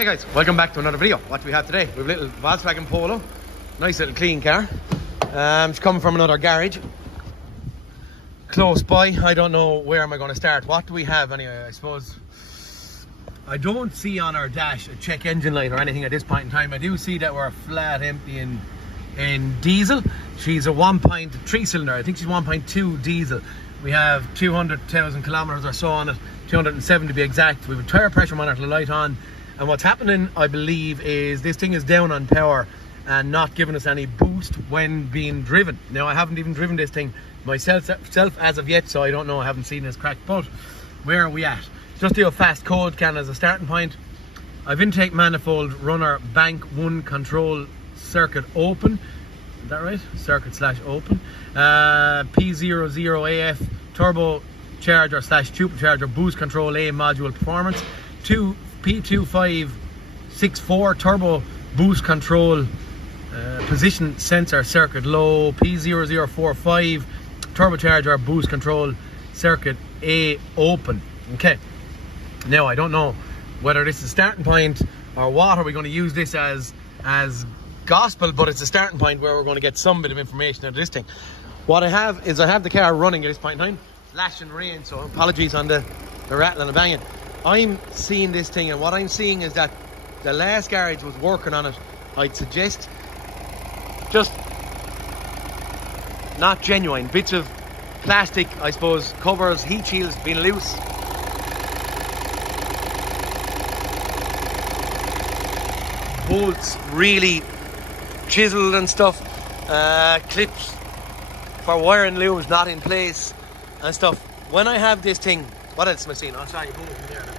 Okay guys, welcome back to another video. What do we have today? We have a little Volkswagen Polo. Nice little clean car. It's coming from another garage close by. I don't know where am I going to start. What do we have anyway? I suppose I don't see on our dash a check engine light or anything at this point in time. I do see that we're flat empty in diesel. She's a 1.3 cylinder. I think she's 1.2 diesel. We have 200,000 kilometers or so on it, 207 to be exact. We have a tire pressure monitor light on, and what's happening, I believe, is this thing is down on power and not giving us any boost when being driven. Now, I haven't even driven this thing myself as of yet, so I don't know. I haven't seen this crack, but where are we at? Just do a fast code can as a starting point. I've intake manifold runner bank 1 control circuit open. Is that right? Circuit / open. P00AF turbo charger / supercharger boost control A module performance. P2564 turbo boost control position sensor circuit low. P0045 turbocharger boost control circuit A open. Okay. Now I don't know whether this is a starting point or what. Are we going to use this as gospel? But it's a starting point where we're going to get some bit of information out of this thing. What I have is I have the car running at this point in time, lashing rain, so apologies on the rattle and the banging. I'm seeing this thing, and what I'm seeing is that the last garage was working on it. I'd suggest just not genuine bits of plastic, I suppose, covers, heat shields being loose. Bolts really chiseled and stuff. Clips for wiring looms not in place and stuff. When I have this thing, what else am I seeing? I'll show you both in there now.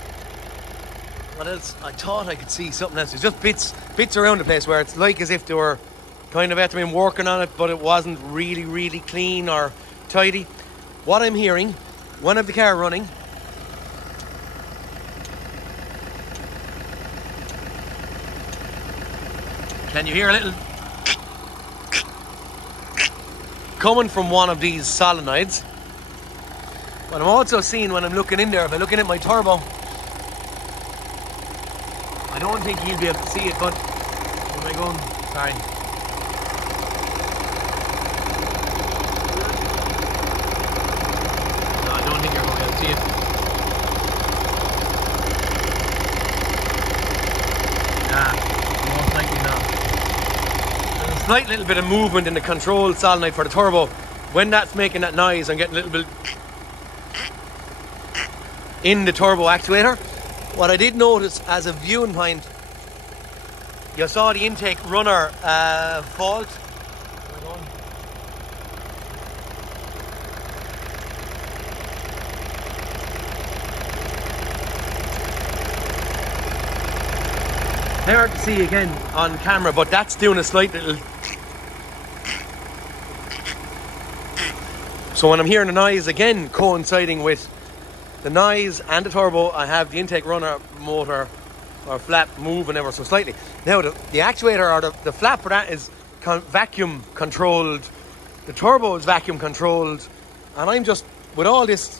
What else? I thought I could see something else. There's just bits around the place where it's like as if they were kind of after been working on it, but it wasn't really clean or tidy. What I'm hearing when I have the car running, can you hear a little coming from one of these solenoids? What I'm also seeing when I'm looking in there, if I'm looking at my turbo, I don't think you'll be able to see it, but where am I going? Sorry. No, I don't think you're going to be able to see it. Nah, most likely not. There's a slight little bit of movement in the control solenoid for the turbo. When that's making that noise, I'm getting a little bit in the turbo actuator. What I did notice as a viewing point, you saw the intake runner fault. Hard to see again on camera, but that's doing a slight little. So when I'm hearing the noise again coinciding with the noise and the turbo, I have the intake runner motor or flap moving ever so slightly. Now the actuator or the flap for that is vacuum controlled. The turbo is vacuum controlled, and I'm just with all this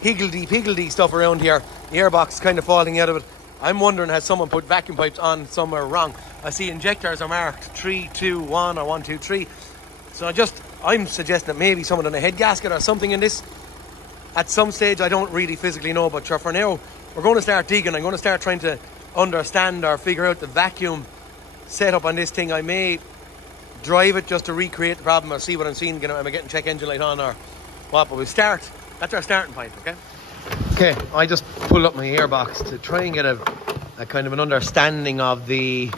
higgledy-piggledy stuff around here, the airbox kind of falling out of it. I'm wondering, has someone put vacuum pipes on somewhere wrong? I see injectors are marked 3, 2, 1 or 1, 2, 3. So I'm suggesting that maybe someone done a head gasket or something in this. At some stage, I don't really physically know, but sure, for now, we're going to start digging. I'm going to start trying to understand or figure out the vacuum setup on this thing. I may drive it just to recreate the problem or see what I'm seeing. Am I getting check engine light on or what? But we'll start. That's our starting point, okay? Okay, I just pulled up my airbox to try and get a kind of an understanding of the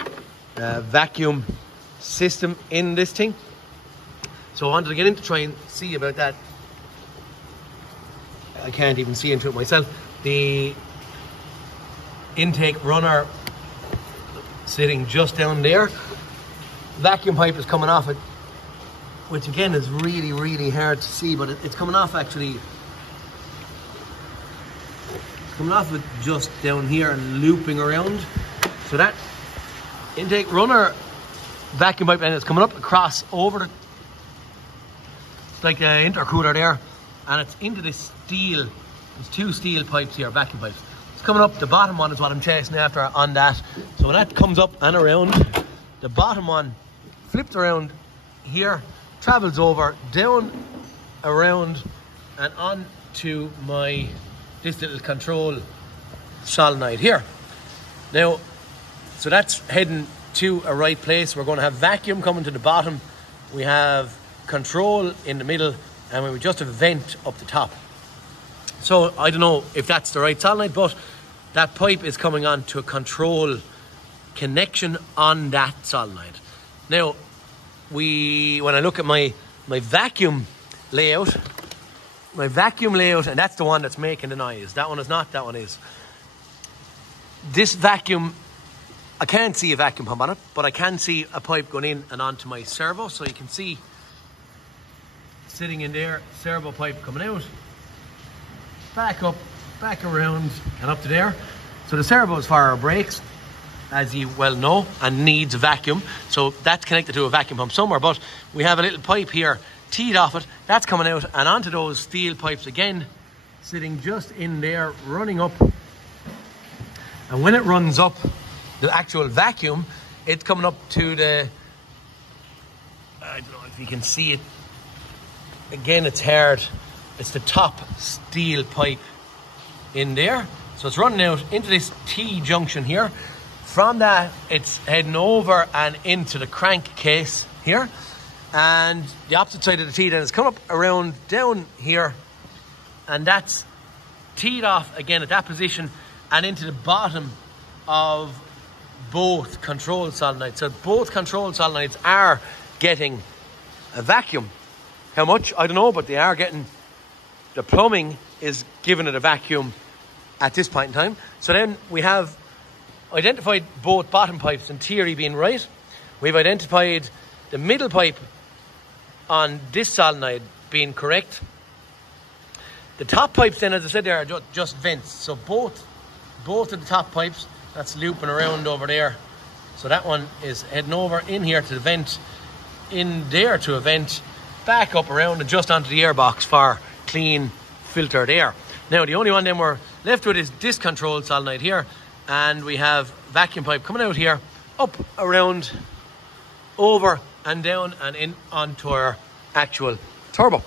vacuum system in this thing. So I wanted to get in to try and see about that. I can't even see into it myself. The intake runner sitting just down there. Vacuum pipe is coming off it, which again is really hard to see, but it's coming off actually. It's coming off it just down here and looping around. So that intake runner vacuum pipe and it's coming up across over the, it's like an intercooler there, and it's into this steel. There's 2 steel pipes here, vacuum pipes. It's coming up, the bottom one is what I'm chasing after on that. So when that comes up and around, the bottom one flips around here, travels over, down, around, and on to this little control solenoid here. Now, so that's heading to a right place. We're going to have vacuum coming to the bottom. We have control in the middle, and we just have a vent up the top. So I don't know if that's the right solenoid, but that pipe is coming on to a control connection on that solenoid. Now, when I look at my vacuum layout, and that's the one that's making the noise. That one is not, that one is. This vacuum, I can't see a vacuum pump on it, but I can see a pipe going in and onto my servo. So you can see sitting in there, servo pipe coming out, back up, back around, and up to there. So the servo is for our brakes, as you well know, and needs a vacuum. So that's connected to a vacuum pump somewhere, but we have a little pipe here teed off it. That's coming out and onto those steel pipes again, sitting just in there, running up. And when it runs up, the actual vacuum, it's coming up to the, I don't know if you can see it. Again, it's hard. It's the top steel pipe in there. So it's running out into this T-junction here. From that, it's heading over and into the crankcase here. And the opposite side of the T then is coming up around down here. And that's teed off again at that position and into the bottom of both control solenoids. So both control solenoids are getting a vacuum. How much? I don't know, but they are getting, the plumbing is giving it a vacuum at this point in time. So then we have identified both bottom pipes in theory being right. We've identified the middle pipe on this solenoid being correct. The top pipes then, as I said, they are just vents. So both of the top pipes, that's looping around over there. So that one is heading over in here to the vent, in there to a vent, back up around and just onto the airbox for clean filtered air. Now the only one then we're left with is this control solenoid here, and we have vacuum pipe coming out here, up, around, over and down and in onto our actual turbo.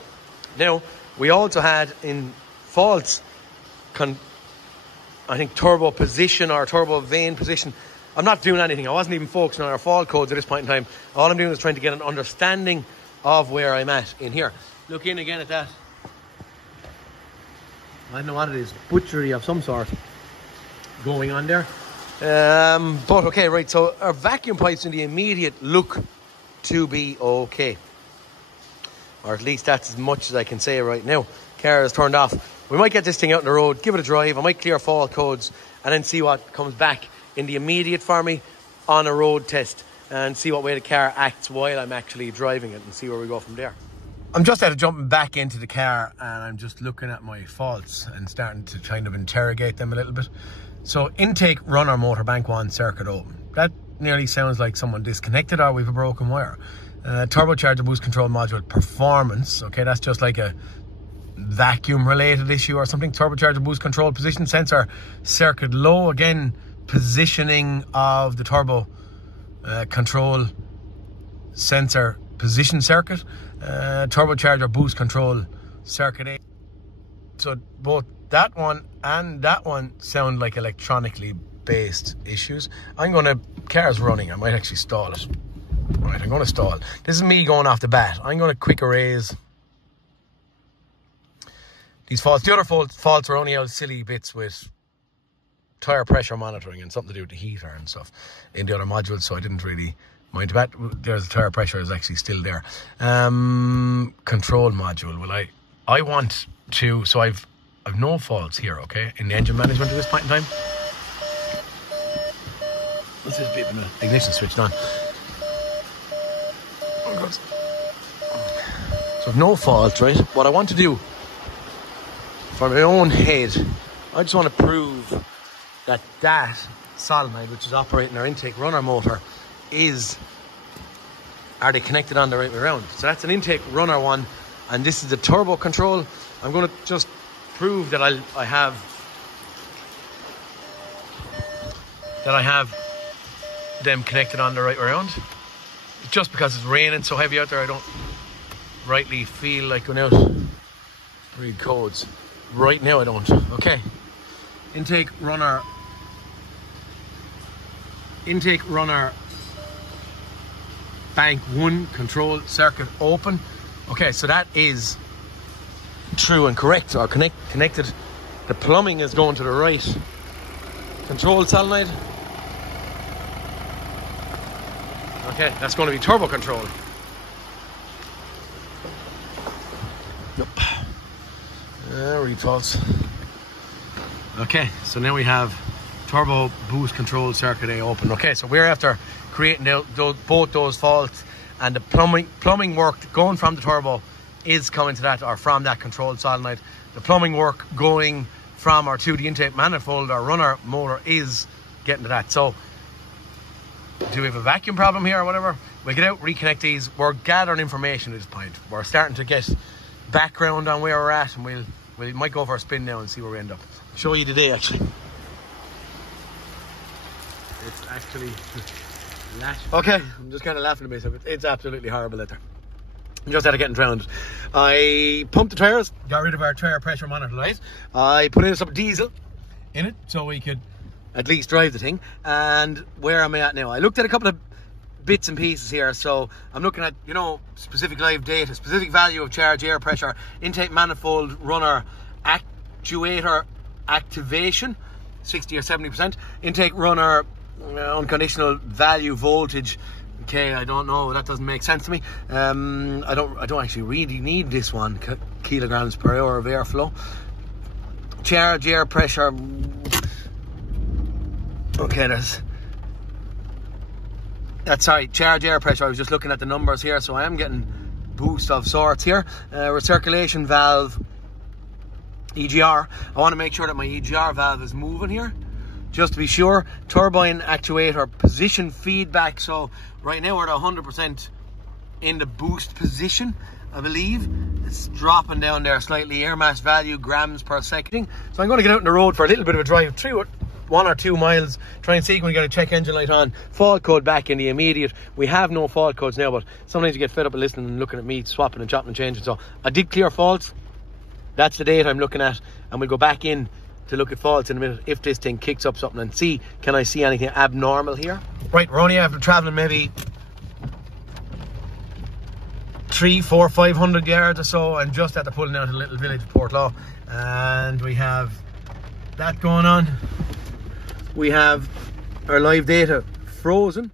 Now we also had in faults, I think turbo position or turbo vane position. I'm not doing anything. I wasn't even focusing on our fault codes at this point in time. All I'm doing is trying to get an understanding of where I'm at in here. Look in again at that. I don't know what it is, butchery of some sort going on there. But okay, right, so our vacuum pipes in the immediate look to be okay. Or at least that's as much as I can say right now. Car is turned off. We might get this thing out on the road, give it a drive. I might clear fault codes and then see what comes back in the immediate for me on a road test and see what way the car acts while I'm actually driving it and see where we go from there. I'm just out of jumping back into the car and I'm just looking at my faults and starting to kind of interrogate them a little bit. So intake runner motor bank 1 circuit open. That nearly sounds like someone disconnected or we've a broken wire. Turbocharger boost control module performance. Okay, that's just like a vacuum related issue or something. Turbocharger boost control position sensor circuit low. Again, positioning of the turbo control sensor position circuit. Turbocharger boost control circuit 8. So both that one and that one sound like electronically based issues. Car's running, I might actually stall it. Right, I'm going to stall. This is me going off the bat. I'm going to quick erase these faults. The other faults are only out silly bits with tyre pressure monitoring and something to do with the heater and stuff in the other modules, so I didn't really mind that. There's the tyre pressure is actually still there. Control module. Well, I want to, so I've no faults here, okay, in the engine management at this point in time. This is a bit of an ignition switched on. Oh God. So I've no faults, right? What I want to do for my own head, I just want to prove that that solenoid, which is operating our intake runner motor, are they connected on the right way around? So that's an intake runner one, and this is the turbo control. I'm going to just prove that I have that I have them connected on the right way around. Just because it's raining so heavy out there, I don't rightly feel like going out. Read codes. Right now I don't. Okay. Intake runner bank 1 control circuit open. Okay, so that is true and correct, or connected. The plumbing is going to the right. Control solenoid. Okay, that's going to be turbo control. Nope. Read false. Okay, so now we have turbo boost control circuit A open. Okay, so we're after creating both those faults, and the plumbing work going from the turbo is coming to that, or from that control solenoid. The plumbing work going from or to the intake manifold or runner motor is getting to that. So do we have a vacuum problem here or whatever? We'll get out, reconnect these. We're gathering information at this point. We're starting to get background on where we're at, and we might go for a spin now and see where we end up. I'll show you today actually. It's actually okay, I'm just kind of laughing a bit. It's absolutely horrible out there. I'm just out of getting drowned. I pumped the tyres, got rid of our tyre pressure monitor light. I put in some diesel in it so we could at least drive the thing. And where am I at now? I looked at a couple of bits and pieces here. So I'm looking at, you know, specific live data, specific value of charge, air pressure, intake manifold, runner, actuator activation, 60 or 70%, intake runner, unconditional value voltage. Okay, I don't know, that doesn't make sense to me. I don't actually really need this one, kilograms per hour of airflow. Charge, air pressure. Okay, sorry, charge, air pressure. I was just looking at the numbers here, so I am getting boost of sorts here. Recirculation valve, EGR. I want to make sure that my EGR valve is moving here, just to be sure. Turbine actuator position feedback. So right now we're at 100% in the boost position, I believe. It's dropping down there slightly. Air mass value, grams per second. So I'm going to get out on the road for a little bit of a drive through it, 1 or 2 miles, try and see when we get a check engine light on. Fault code back in the immediate. We have no fault codes now, but sometimes you get fed up of listening and looking at me swapping and chopping and changing. So I did clear faults. That's the date I'm looking at, and we'll go back in to look at faults in a minute if this thing kicks up something, and see, can I see anything abnormal here? Right, we're only after travelling maybe 300, 400, 500 yards or so, and just after pulling out a little village of Portlaw, and we have that going on. We have our live data frozen.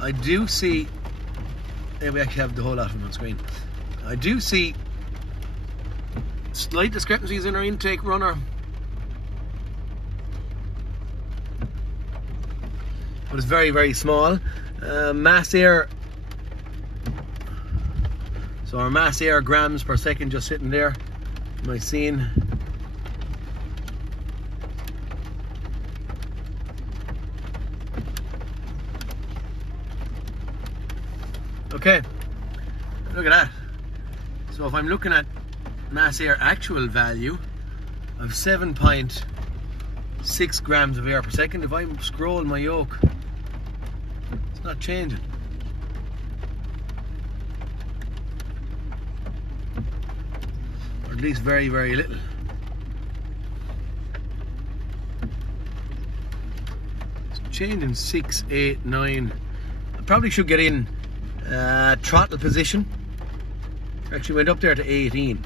I do see, yeah, we actually have the whole lot of them on screen. I do see slight discrepancies in our intake runner, but it's very, very small. Mass air, so our mass air grams per second just sitting there. Am I seeing? Okay, look at that. So if I'm looking at mass air actual value of 7.6 grams of air per second, if I scroll my yoke, it's not changing. Or at least very, very little. It's changing 6, 8, 9. I probably should get in throttle position. Actually went up there to 18.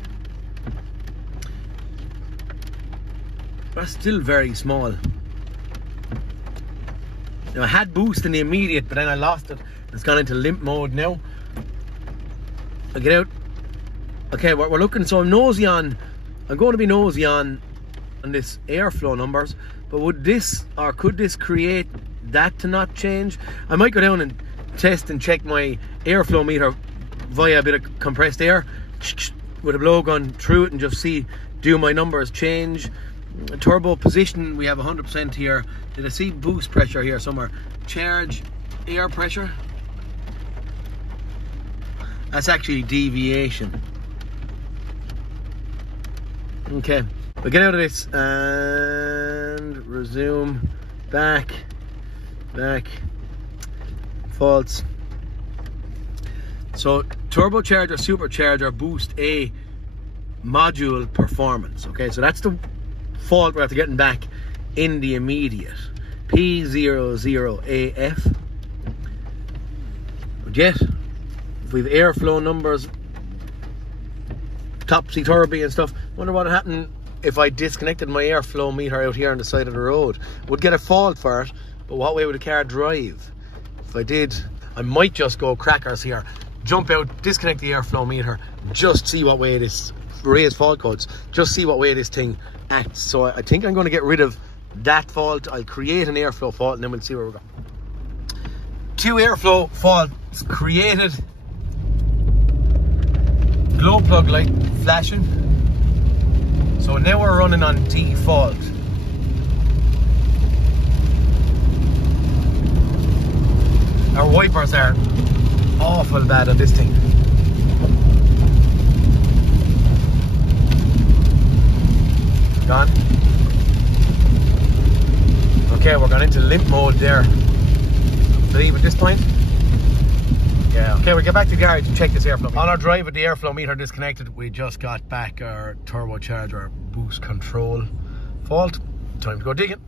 That's still very small. Now I had boost in the immediate, but then I lost it. It's gone into limp mode now. I'll get out. Okay, we're looking, so I'm going to be nosy on this airflow numbers, but would this, or could this create that to not change? I might go down and test and check my airflow meter via a bit of compressed air with a blowgun through it and just see, do my numbers change? Turbo position, we have 100% here. Did I see boost pressure here somewhere? Charge, air pressure. That's actually deviation. Okay, we'll get out of this and resume. Back, faults. So turbocharger, supercharger boost a module performance. Okay, so that's the fault we're after getting back in the immediate. P00AF. Get if we've airflow numbers, topsy-turvy and stuff. Wonder what would happen if I disconnected my airflow meter out here on the side of the road. Would get a fault for it, but what way would the car drive? If I did, I might just go crackers here, jump out, disconnect the airflow meter, just see what way this, raise fault codes, just see what way this thing acts. So I think I'm going to get rid of that fault. I'll create an airflow fault and then we'll see where we're going. 2 airflow faults created. Glow plug light flashing. So now we're running on default. Our wipers are awful bad on this thing. Gone. Okay, we're going into limp mode there. Leave at this point. Yeah, okay, we'll get back to the garage and check this airflow meter. On our drive with the airflow meter disconnected, we just got back our turbocharger boost control fault. Time to go digging.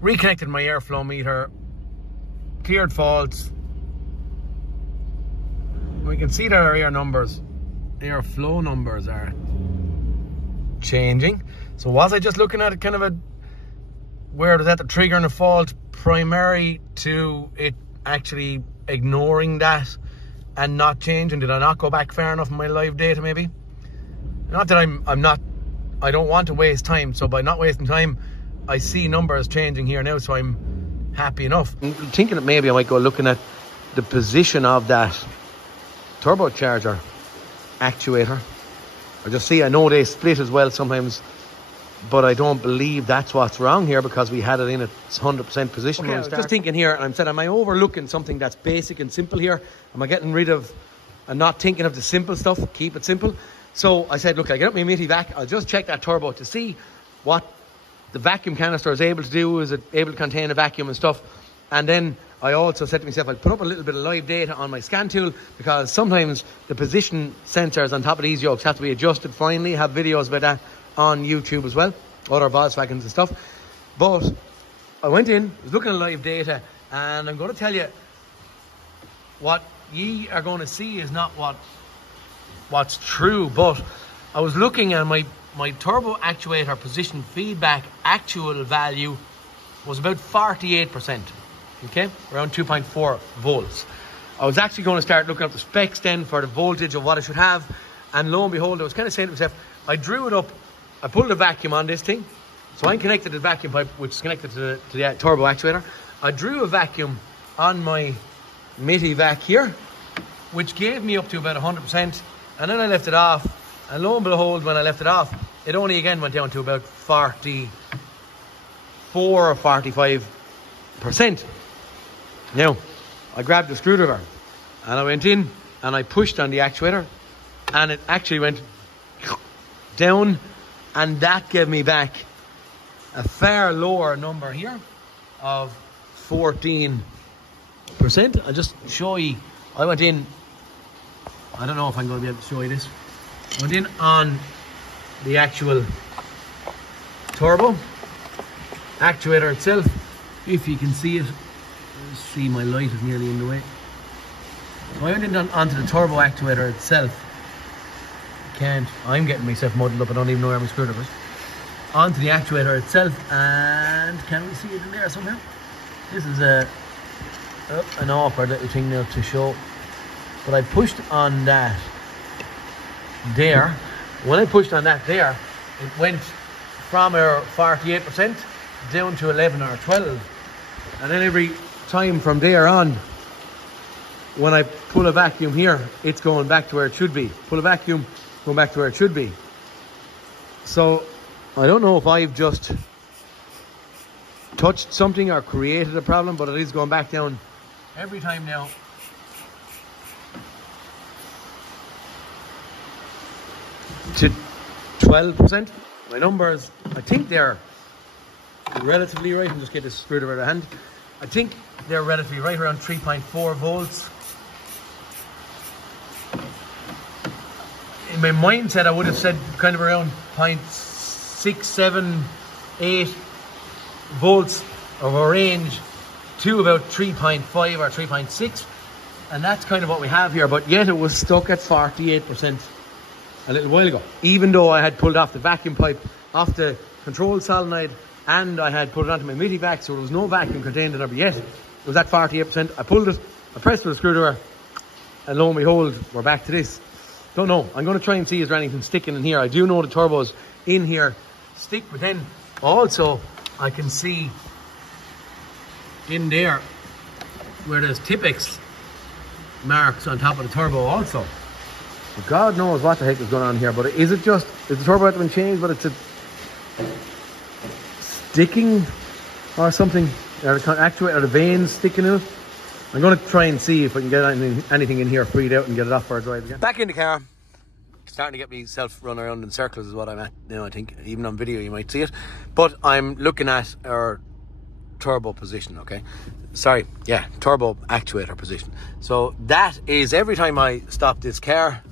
Reconnected my airflow meter, cleared faults. We can see that our airflow numbers are changing. So was I just looking at kind of a, where was that the trigger and the fault primary to it actually ignoring that and not changing? Did I not go back far enough in my live data maybe? Not that I don't want to waste time, so by not wasting time I see numbers changing here now, so I'm happy enough. I'm thinking that maybe I might go looking at the position of that turbocharger actuator. I just see, I know they split as well sometimes, but I don't believe that's what's wrong here because we had it in its 100% position. Okay, I was just thinking here, and I'm saying, am I overlooking something that's basic and simple here? Am I getting rid of, I'm not thinking of the simple stuff, keep it simple. So I said, look, I get up my MIDI vac, I'll just check that turbo to see what the vacuum canister is able to do. Is it able to contain a vacuum and stuff? And then I also said to myself, I'll put up a little bit of live data on my scan tool because sometimes the position sensors on top of these yokes have to be adjusted finally. Have videos about that on YouTube as well, other Volkswagens and stuff. But I went in, was looking at live data, and I'm going to tell you what ye are going to see is not what's true. But I was looking at my turbo actuator position feedback actual value was about 48%. Okay, around 2.4 volts. I was actually going to start looking up the specs then for the voltage of what I should have, and lo and behold, I was kind of saying to myself, I drew it up, I pulled a vacuum on this thing, so I connected the vacuum pipe which is connected to the turbo actuator. I drew a vacuum on my MIDI vac here, which gave me up to about 100%, and then I left it off, and lo and behold, when I left it off, it only again went down to about 44 or 45%. Now, I grabbed the screwdriver and I went in and I pushed on the actuator and it actually went down, and that gave me back a far lower number here of 14%. I'll just show you. I went in, I don't know if I'm going to be able to show you this. I went in on the actual turbo actuator itself, if you can see it. See, my light is nearly in the way. So I went in onto the turbo actuator itself. I'm getting myself muddled up, I don't even know where my screwdriver is. Onto the actuator itself, and can we see it in there somehow? This is an awkward little thing now to show, but I pushed on that there. When I pushed on that there, it went from our 48% down to 11 or 12, and then every time from there on, when I pull a vacuum here, it's going back to where it should be. Pull a vacuum, going back to where it should be. So I don't know if I've just touched something or created a problem, but it is going back down every time now. to 12%. My numbers, I think they're relatively right. I'll just get this screwed over the hand. I think they're relatively right, around 3.4 volts. In my mindset, I would have said kind of around 0.678 volts of a range to about 3.5 or 3.6, and that's kind of what we have here. But yet it was stuck at 48% a little while ago, even though I had pulled off the vacuum pipe off the control solenoid and I had put it onto my MIDI back, so there was no vacuum contained in there, but yet it was at 48%. I pulled it, I pressed with a screwdriver, and lo and behold, we're back to this. Don't know. I'm going to try and see is there anything sticking in here. I do know the turbos in here stick, but then also I can see in there where there's Tipex marks on top of the turbo also. But God knows what the heck is going on here. But is the turbo has been changed, but it's a sticking or something? Or the actuator, or the vanes sticking in it? I'm going to try and see if I can get anything in here freed out and get it off for a drive again. Back in the car. Starting to get myself run around in circles is what I'm at now, I think. Even on video you might see it. But I'm looking at our turbo position, okay? Sorry, yeah, turbo actuator position. So that is, every time I stop this car,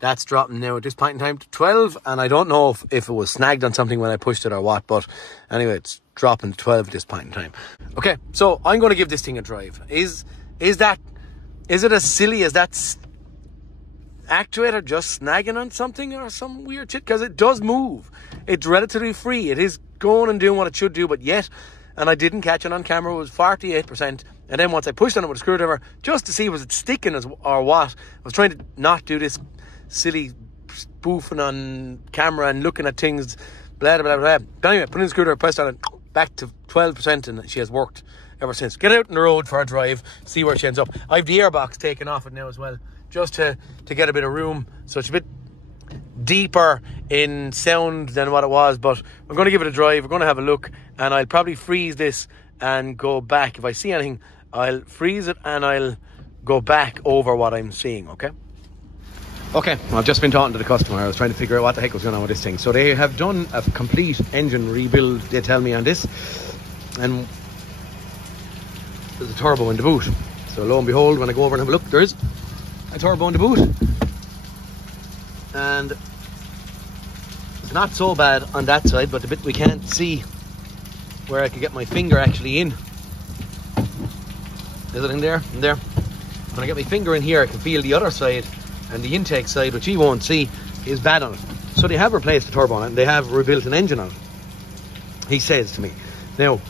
that's dropping now at this point in time to 12. And I don't know if it was snagged on something when I pushed it or what. But anyway, it's dropping to 12 at this point in time. Okay, so I'm going to give this thing a drive. Is it as silly as that actuator just snagging on something or some weird shit? Because it does move. It's relatively free. It is going and doing what it should do, but yet, and I didn't catch it on camera, it was 48%. And then once I pushed on it with a screwdriver, just to see was it sticking or what, I was trying to not do this silly spoofing on camera and looking at things, blah, blah, blah, blah. But anyway, put in the screwdriver, pressed on it, back to 12%, and she has worked ever since. Get out on the road for a drive, see where she ends up. I have the airbox taken off it now as well, just to get a bit of room, so it's a bit deeper in sound than what it was. But we're going to give it a drive, we're going to have a look, and I'll probably freeze this and go back. If I see anything, I'll freeze it and I'll go back over what I'm seeing, okay? Okay, I've just been talking to the customer. I was trying to figure out what the heck was going on with this thing. So they have done a complete engine rebuild, they tell me, on this, and there's a turbo in the boot. So lo and behold, when I go over and have a look, there is a turbo in the boot, and it's not so bad on that side, but the bit we can't see where I could get my finger actually in. Is it in there? In there. When I get my finger in here, I can feel the other side, and the intake side, which you won't see, is bad on it. So they have replaced the turbo on it, and they have rebuilt an engine on it, he says to me. Now,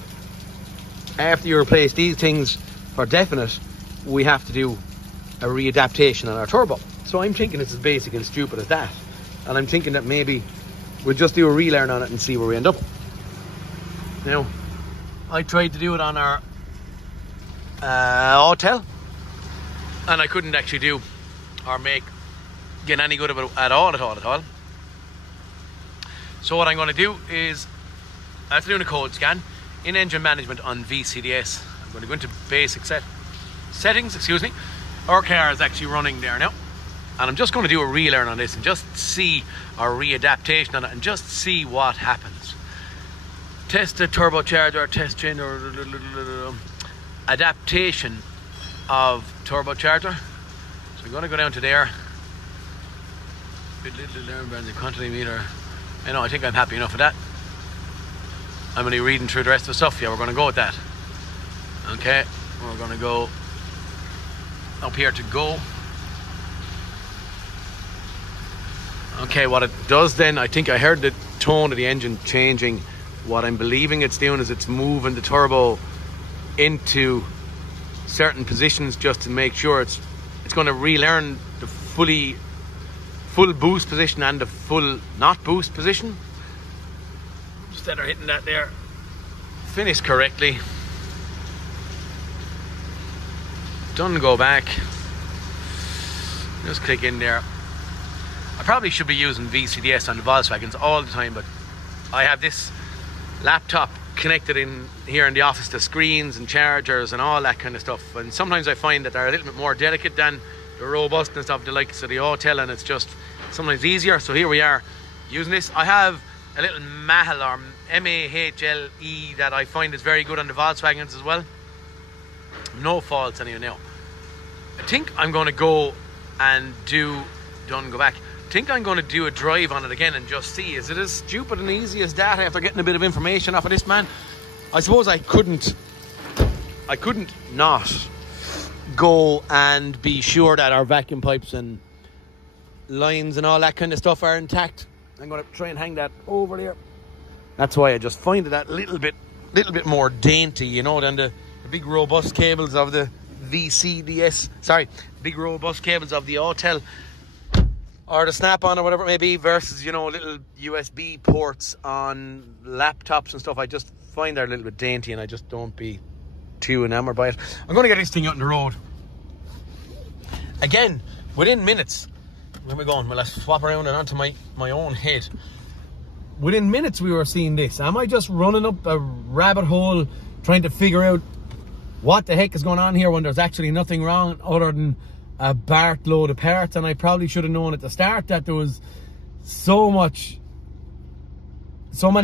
after you replace these things for definite, we have to do a readaptation on our turbo. So I'm thinking it's as basic and stupid as that, and I'm thinking that maybe we'll just do a relearn on it and see where we end up. Now, I tried to do it on our hotel, and I couldn't actually do or get any good of it at all. So what I'm going to do is, after doing a code scan in engine management on VCDS, I'm going to go into basic settings, excuse me. Our car is actually running there now, and I'm just going to do a relearn on this and just see our readaptation on it and just see what happens. Test the turbocharger, test chain, or adaptation of turbocharger. So we're going to go down to there. The quantity meter. I think I'm happy enough with that. I'm only reading through the rest of the stuff. Yeah, we're going to go with that. Okay, we're going to go up here to go. Okay, what it does then, I think I heard the tone of the engine changing. What I'm believing it's doing is it's moving the turbo into certain positions just to make sure it's going to relearn the full boost position and the full not boost position. Just that are hitting that there. Finish correctly. Done, go back. Just click in there. I probably should be using VCDS on the Volkswagens all the time, but I have this laptop connected in here in the office to screens and chargers and all that kind of stuff, and sometimes I find that they're a little bit more delicate than the robustness of the likes of the hotel, and it's just sometimes easier. So here we are using this. I have a little Mahle or M-A-H-L-E that I find is very good on the Volkswagens as well. No faults anyway now. I think I'm going to go and don't go back. I think I'm going to do a drive on it again and just see, is it as stupid and easy as that after getting a bit of information off of this man? I suppose I couldn't not go and be sure that our vacuum pipes and lines and all that kind of stuff are intact. I'm going to try and hang that over there. That's why I just find it that little bit more dainty, you know, than the big robust cables of the big robust cables of the Autel or the Snap-on or whatever it may be, versus, you know, little USB ports on laptops and stuff. I just find they're a little bit dainty and I just don't be too enamored by it. I'm going to get this thing out on the road. Again, within minutes. Where are we going? Well, I swap around and onto my own head. Within minutes we were seeing this. Am I just running up a rabbit hole trying to figure out what the heck is going on here when there's actually nothing wrong other than a BART load of parts? And I probably should have known at the start that there was so many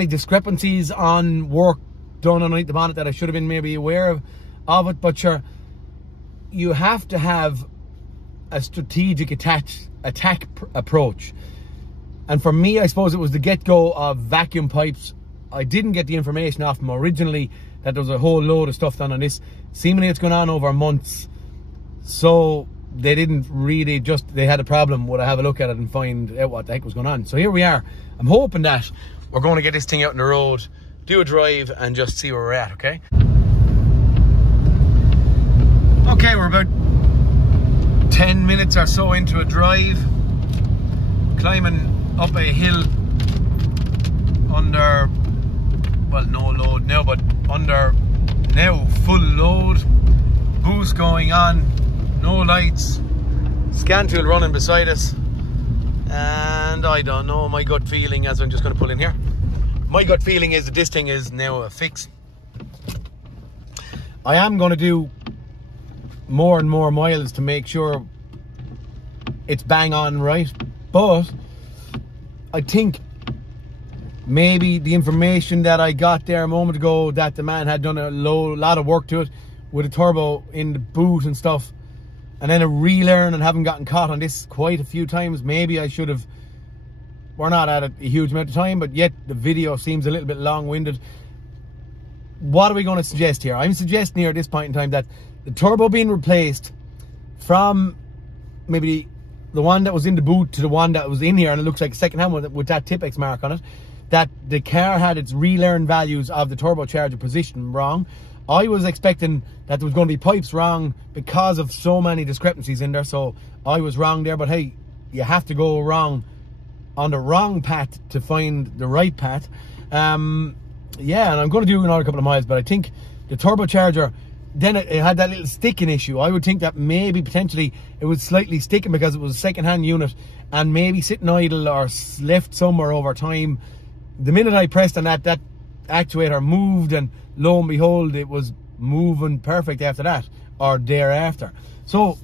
discrepancies on work done underneath the bonnet that I should have been maybe aware of it. But sure, you have to have a strategic attack approach. And for me, I suppose it was the get-go of vacuum pipes. I didn't get the information off them originally that there was a whole load of stuff done on this. Seemingly it's gone on over months, so they didn't really they had a problem. Would I have a look at it and find out what the heck was going on? So here we are. I'm hoping that we're going to get this thing out on the road, do a drive and just see where we're at, okay? Okay, we're about 10 minutes or so into a drive, climbing up a hill under, well, no load now, but under now full load, boost going on, no lights, scan tool running beside us, and I don't know, my gut feeling, as I'm just going to pull in here, my gut feeling is that this thing is now a fix. I am going to do more and more miles to make sure it's bang on right, but I think maybe the information that I got there a moment ago, that the man had done a lot of work to it with a turbo in the boot and stuff, and then a relearn, and having gotten caught on this quite a few times, maybe I should have, we're not at it a huge amount of time, but yet the video seems a little bit long-winded. What are we going to suggest here? I'm suggesting here at this point in time that the turbo being replaced from maybe the one that was in the boot to the one that was in here, and it looks like a second-hand one with that Tipex mark on it, that the car had its relearn values of the turbocharger position wrong. I was expecting that there was going to be pipes wrong because of so many discrepancies in there, so I was wrong there. But hey, you have to go wrong on the wrong path to find the right path. Yeah, and I'm going to do another couple of miles, but I think the turbocharger, then it had that little sticking issue. I would think that maybe potentially it was slightly sticking because it was a second-hand unit and maybe sitting idle or left somewhere over time. The minute I pressed on that actuator moved, and lo and behold, it was moving perfect after that, or thereafter. So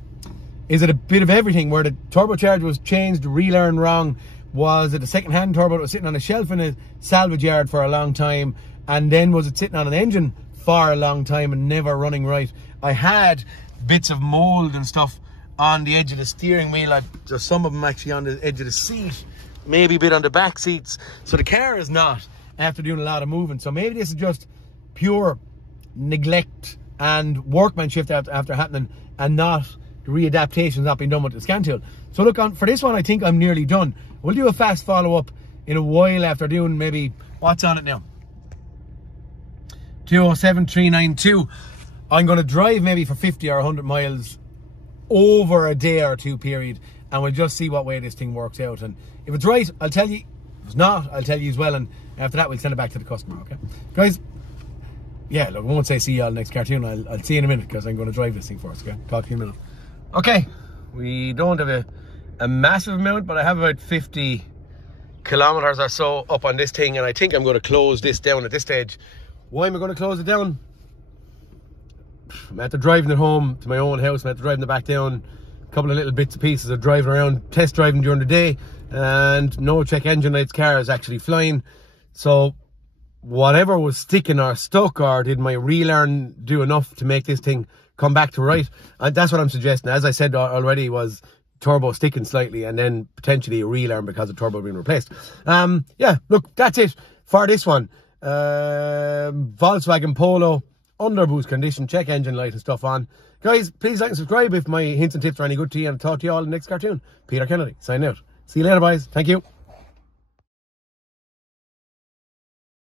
is it a bit of everything where the turbocharger was changed, relearn wrong? Was it a second-hand turbo that was sitting on a shelf in a salvage yard for a long time, and then was it sitting on an engine for a long time and never running right? I had bits of mold and stuff on the edge of the steering wheel. There's some of them actually on the edge of the seat, maybe a bit on the back seats. So the car is not after doing a lot of moving. So maybe this is just pure neglect and workmanship after happening, and not the readaptations not being done with the scan tool. So look, for this one I think I'm nearly done. We'll do a fast follow-up in a while after doing maybe, what's on it now? 207,392. I'm going to drive maybe for 50 or 100 miles over a day or two period, and we'll just see what way this thing works out. And if it's right, I'll tell you. If it's not, I'll tell you as well. And after that, we'll send it back to the customer, okay? Guys, yeah, look, I won't say see you all next cartoon. I'll see you in a minute, because I'm going to drive this thing first, okay? Talk to you in a minute. Okay, we don't have a massive amount, but I have about 50 kilometers or so up on this thing, and I think I'm going to close this down at this stage. Why am I going to close it down? I'm after driving it home to my own house. I'm after driving it back down. A couple of little bits and pieces of driving around, test driving during the day. and no check engine lights. Car is actually flying. So whatever was sticking or stuck, or did my relearn do enough to make this thing come back to right? And that's what I'm suggesting. As I said already, was turbo sticking slightly, and then potentially a relearn because the turbo being replaced. Yeah, look, that's it for this one. Volkswagen Polo, under boost condition, check engine light and stuff on. Guys, please like and subscribe if my hints and tips are any good to you, and I'll talk to you all in the next cartoon. Peter Kennedy, signing out. See you later, boys. Thank you.